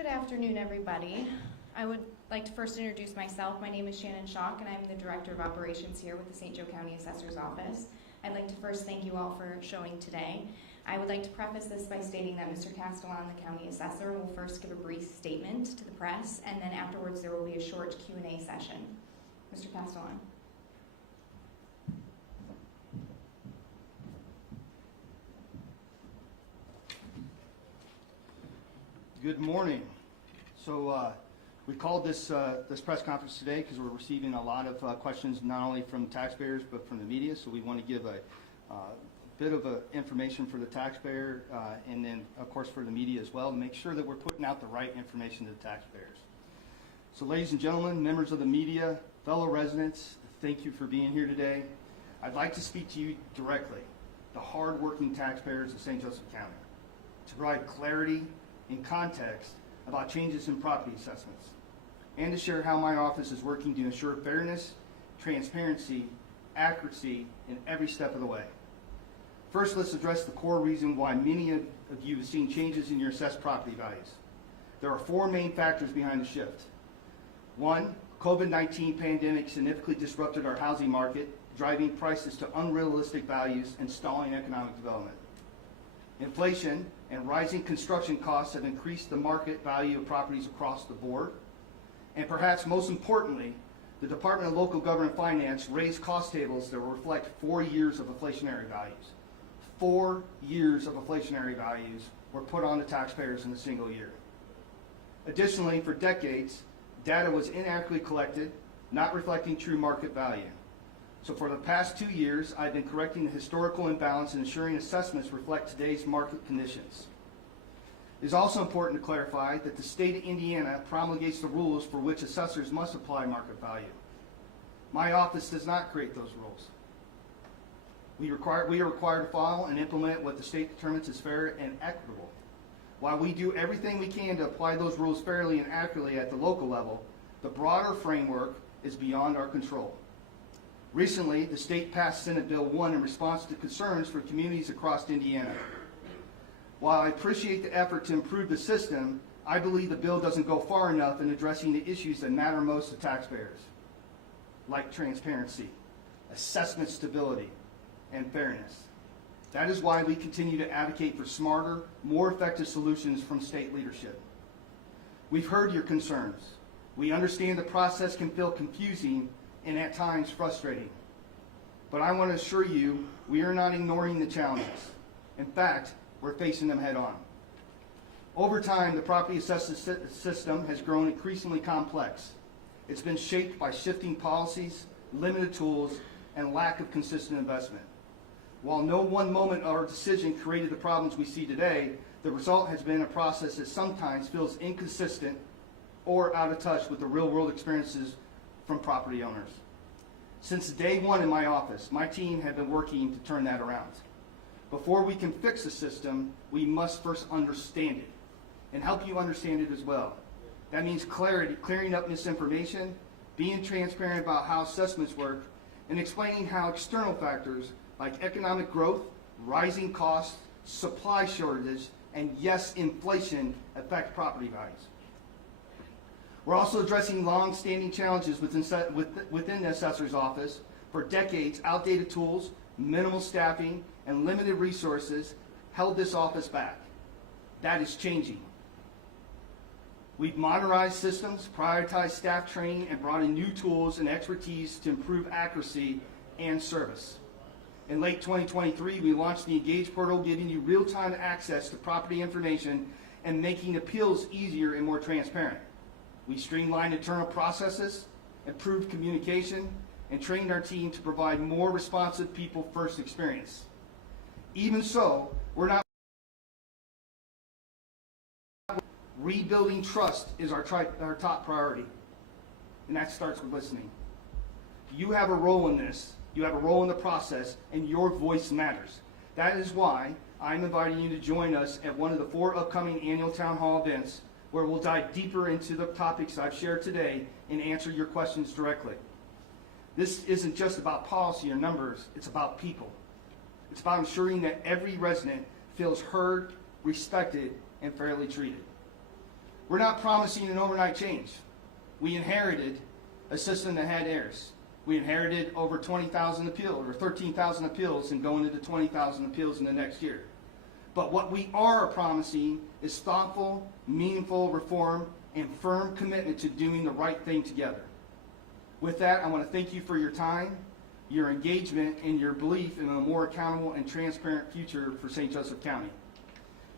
Good afternoon, everybody. I would like to first introduce myself. My name is Shannon Schock, and I'm the Director of Operations here with the St. Joe County Assessor's Office. I'd like to first thank you all for showing today. I would like to preface this by stating that Mr. Castellan, the County Assessor, will first give a brief statement to the press, and then afterwards there will be a short Q&A session. Mr. Castellan. Good morning. So we called this press conference today because we're receiving a lot of questions not only from taxpayers but from the media. So we want to give a bit of information for the taxpayer and then of course for the media as well to make sure that we're putting out the right information to the taxpayers. So ladies and gentlemen, members of the media, fellow residents, thank you for being here today. I'd like to speak to you directly, the hard-working taxpayers of St. Joseph County, to provide clarity and context about changes in property assessments, and to share how my office is working to ensure fairness, transparency, accuracy in every step of the way. First, let's address the core reason why many of you have seen changes in your assessed property values. There are four main factors behind the shift. One, COVID-19 pandemic significantly disrupted our housing market, driving prices to unrealistic values and stalling economic development. Inflation and rising construction costs have increased the market value of properties across the board. And perhaps most importantly, the Department of Local Government Finance raised cost tables that will reflect 4 years of inflationary values. 4 years of inflationary values were put on the taxpayers in a single year. Additionally, for decades, data was inaccurately collected, not reflecting true market value. So for the past 2 years, I've been correcting the historical imbalance and ensuring assessments reflect today's market conditions. It is also important to clarify that the state of Indiana promulgates the rules for which assessors must apply market value. My office does not create those rules. We are required to follow and implement what the state determines is fair and equitable. While we do everything we can to apply those rules fairly and accurately at the local level, the broader framework is beyond our control. Recently, the state passed Senate Bill 1 in response to concerns for communities across Indiana. While I appreciate the effort to improve the system, I believe the bill doesn't go far enough in addressing the issues that matter most to taxpayers, like transparency, assessment stability, and fairness. That is why we continue to advocate for smarter, more effective solutions from state leadership. We've heard your concerns. We understand the process can feel confusing and at times frustrating. But I want to assure you, we are not ignoring the challenges. In fact, we're facing them head on. Over time, the property assessment system has grown increasingly complex. It's been shaped by shifting policies, limited tools, and lack of consistent investment. While no one moment or decision created the problems we see today, the result has been a process that sometimes feels inconsistent or out of touch with the real-world experiences from property owners. Since day one in my office, my team have been working to turn that around. Before we can fix the system, we must first understand it and help you understand it as well. That means clarity, clearing up misinformation, being transparent about how assessments work, and explaining how external factors like economic growth, rising costs, supply shortages, and yes, inflation affect property values. We're also addressing long-standing challenges within the assessor's office. For decades, outdated tools, minimal staffing, and limited resources held this office back. That is changing. We've modernized systems, prioritized staff training, and brought in new tools and expertise to improve accuracy and service. In late 2023, we launched the Engage portal, giving you real-time access to property information and making appeals easier and more transparent. We streamlined internal processes, improved communication, and trained our team to provide more responsive people-first experience. Even so, we're not. Rebuilding trust is our top priority, and that starts with listening. You have a role in this, you have a role in the process, and your voice matters. That is why I'm inviting you to join us at one of the 4 upcoming annual town hall events, where we'll dive deeper into the topics I've shared today and answer your questions directly. This isn't just about policy or numbers, it's about people. It's about ensuring that every resident feels heard, respected, and fairly treated. We're not promising an overnight change. We inherited a system that had errors. We inherited over 20,000 appeals, or 13,000 appeals, and going into 20,000 appeals in the next year. But what we are promising is thoughtful, meaningful reform and firm commitment to doing the right thing together. With that, I want to thank you for your time, your engagement, and your belief in a more accountable and transparent future for St. Joseph County.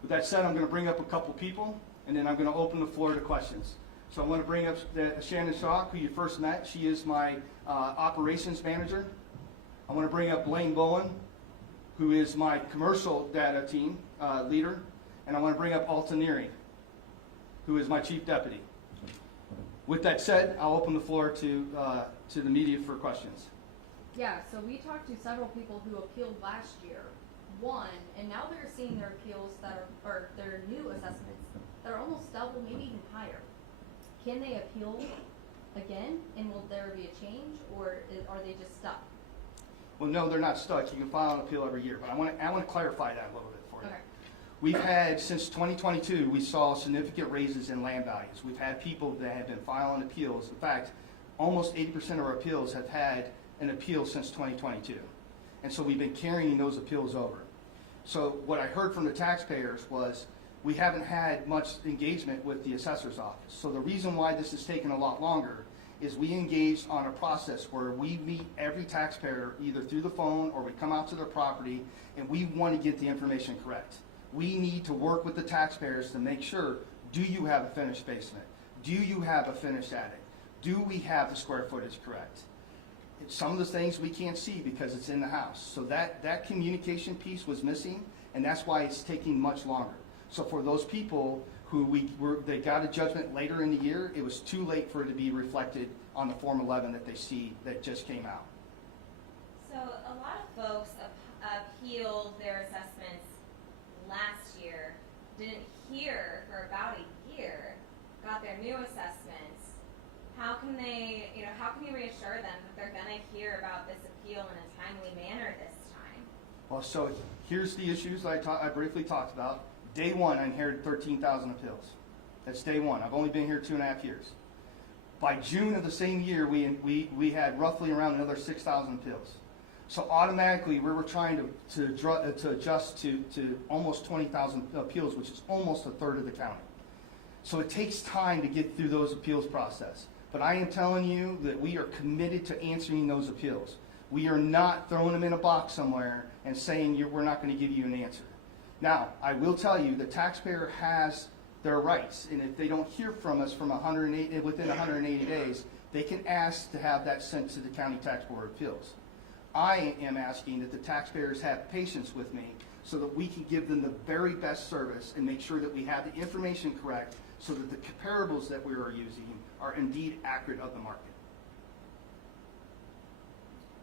With that said, I'm going to bring up a couple people, and then I'm going to open the floor to questions. So I want to bring up Shannon Schock, who you first met. She is my operations manager. I want to bring up Blaine Bowen, who is my commercial data team leader. And I want to bring up Alta Neary, who is my chief deputy. With that said, I'll open the floor to the media for questions. Yeah, so we talked to several people who appealed last year, and now they're seeing their appeals or their new assessments that are almost double, maybe even higher. Can they appeal again, and will there be a change, or are they just stuck? Well, no, they're not stuck. You can file an appeal every year, but I want to clarify that a little bit for you. Okay. We've had, since 2022, we saw significant raises in land values. We've had people that have been filing appeals. In fact, almost 80% of our appeals have had an appeal since 2022. And so we've been carrying those appeals over. So what I heard from the taxpayers was we haven't had much engagement with the assessor's office. So the reason why this has taken a lot longer is we engaged on a process where we meet every taxpayer either through the phone or we come out to their property, and we want to get the information correct. We need to work with the taxpayers to make sure, do you have a finished basement? Do you have a finished attic? Do we have the square footage correct? Some of the things we can't see because it's in the house. So that communication piece was missing, and that's why it's taking much longer. So for those people who they got a judgment later in the year, it was too late for it to be reflected on the Form 11 that they see that just came out. So a lot of folks appealed their assessments last year, didn't hear for about a year, got their new assessments. How can you reassure them that they're going to hear about this appeal in a timely manner this time? Well, so here's the issues I briefly talked about. Day one, I inherited 13,000 appeals. That's day one. I've only been here 2.5 years. By June of the same year, we had roughly around another 6,000 appeals. So automatically, we were trying to adjust to almost 20,000 appeals, which is almost a third of the county. So it takes time to get through those appeals process. But I am telling you that we are committed to answering those appeals. We are not throwing them in a box somewhere and saying we're not going to give you an answer. Now, I will tell you the taxpayer has their rights, and if they don't hear from us within 180 days, they can ask to have that sent to the County Tax Board of Appeals. I am asking that the taxpayers have patience with me so that we can give them the very best service and make sure that we have the information correct so that the comparables that we are using are indeed accurate of the market.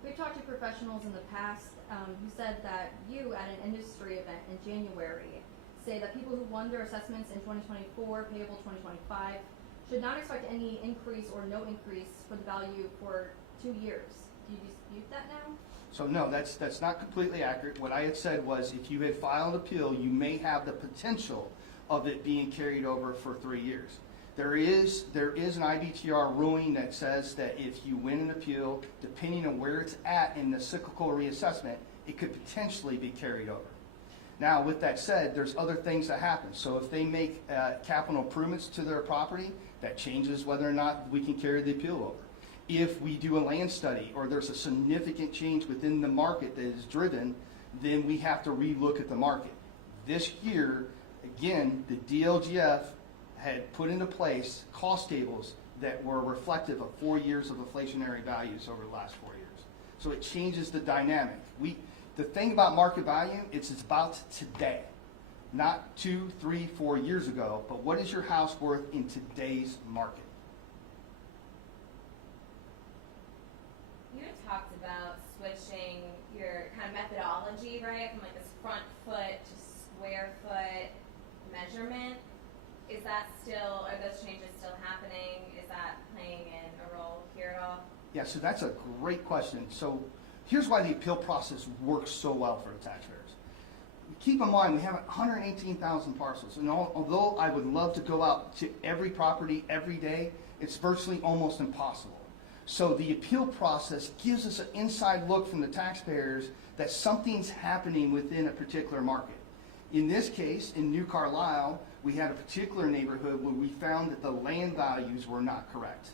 We've talked to professionals in the past who said that you, at an industry event in January, say that people who won their assessments in 2024, payable 2025, should not expect any increase or no increase for the value for 2 years. Do you dispute that now? So no, that's not completely accurate. What I had said was if you had filed an appeal, you may have the potential of it being carried over for 3 years. There is an IBTR ruling that says that if you win an appeal, depending on where it's at in the cyclical reassessment, it could potentially be carried over. Now, with that said, there's other things that happen. So if they make capital improvements to their property, that changes whether or not we can carry the appeal over. If we do a land study or there's a significant change within the market that is driven, then we have to relook at the market. This year, again, the DLGF had put into place cost tables that were reflective of 4 years of inflationary values over the last 4 years. So it changes the dynamic. The thing about market value, it's about today, not 2, 3, 4 years ago, but what is your house worth in today's market? You had talked about switching your kind of methodology, right, from like this front foot to square foot measurement. Is that still, are those changes still happening? Is that playing in a role here at all? Yeah, so that's a great question. So here's why the appeal process works so well for the taxpayers. keep in mind, we have 118,000 parcels, and although I would love to go out to every property every day, it's virtually almost impossible. So the appeal process gives us an inside look from the taxpayers that something's happening within a particular market. In this case, in New Carlisle, we had a particular neighborhood where we found that the land values were not correct.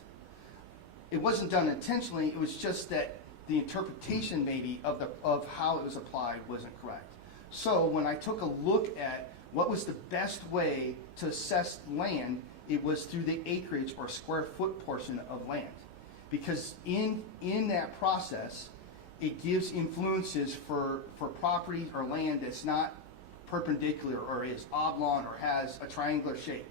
It wasn't done intentionally, it was just that the interpretation maybe of how it was applied wasn't correct. So when I took a look at what was the best way to assess land, it was through the acreage or square foot portion of land. Because in that process, it gives influences for property or land that's not perpendicular or is oblong or has a triangular shape.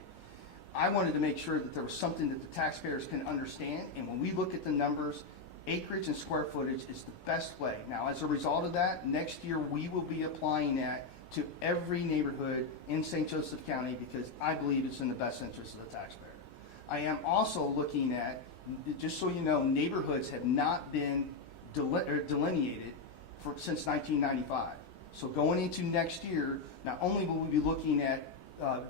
I wanted to make sure that there was something that the taxpayers can understand, and when we look at the numbers, acreage and square footage is the best way. Now, as a result of that, next year we will be applying that to every neighborhood in St. Joseph County because I believe it's in the best interest of the taxpayer. I am also looking at, just so you know, neighborhoods have not been delineated since 1995. So going into next year, not only will we be looking at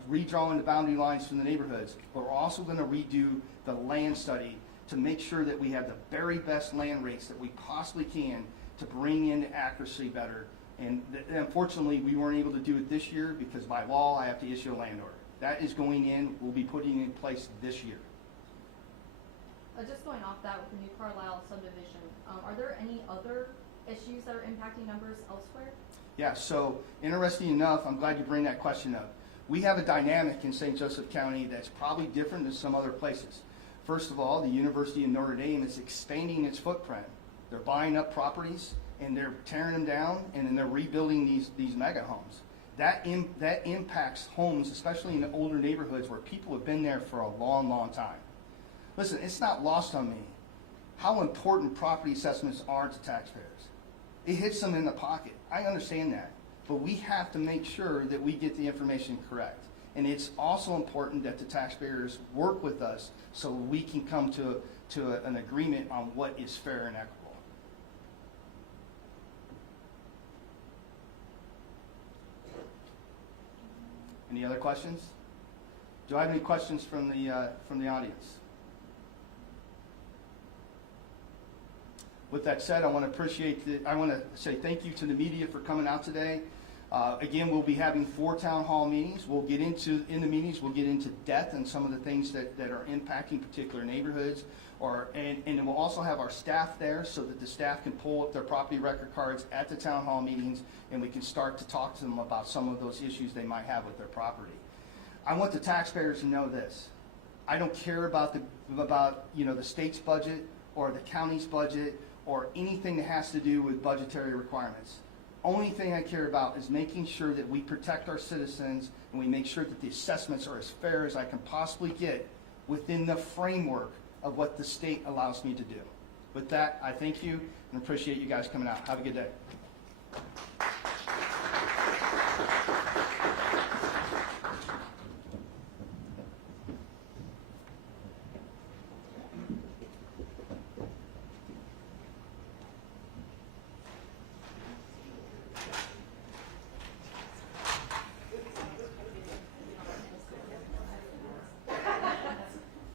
redrawing the boundary lines from the neighborhoods, but we're also going to redo the land study to make sure that we have the very best land rates that we possibly can to bring in accuracy better. And unfortunately, we weren't able to do it this year because by law, I have to issue a land order. That is going in, we'll be putting in place this year. Just going off that with the New Carlisle subdivision, are there any other issues that are impacting numbers elsewhere? Yeah, so interesting enough, I'm glad you bring that question up. We have a dynamic in St. Joseph County that's probably different than some other places. First of all, the University of Notre Dame is expanding its footprint. They're buying up properties and they're tearing them down and then they're rebuilding these mega homes. That impacts homes, especially in the older neighborhoods where people have been there for a long, long time. Listen, it's not lost on me how important property assessments are to taxpayers. It hits them in the pocket. I understand that. But we have to make sure that we get the information correct. And it's also important that the taxpayers work with us so we can come to an agreement on what is fair and equitable. Any other questions? Do I have any questions from the audience? With that said, I want to say thank you to the media for coming out today. Again, we'll be having 4 town hall meetings. We'll get into, in the meetings, we'll get into depth and some of the things that are impacting particular neighborhoods. And we'll also have our staff there so that the staff can pull up their property record cards at the town hall meetings and we can start to talk to them about some of those issues they might have with their property. I want the taxpayers to know this. I don't care about the state's budget or the county's budget or anything that has to do with budgetary requirements. Only thing I care about is making sure that we protect our citizens and we make sure that the assessments are as fair as I can possibly get within the framework of what the state allows me to do. With that, I thank you and appreciate you guys coming out. Have a good day.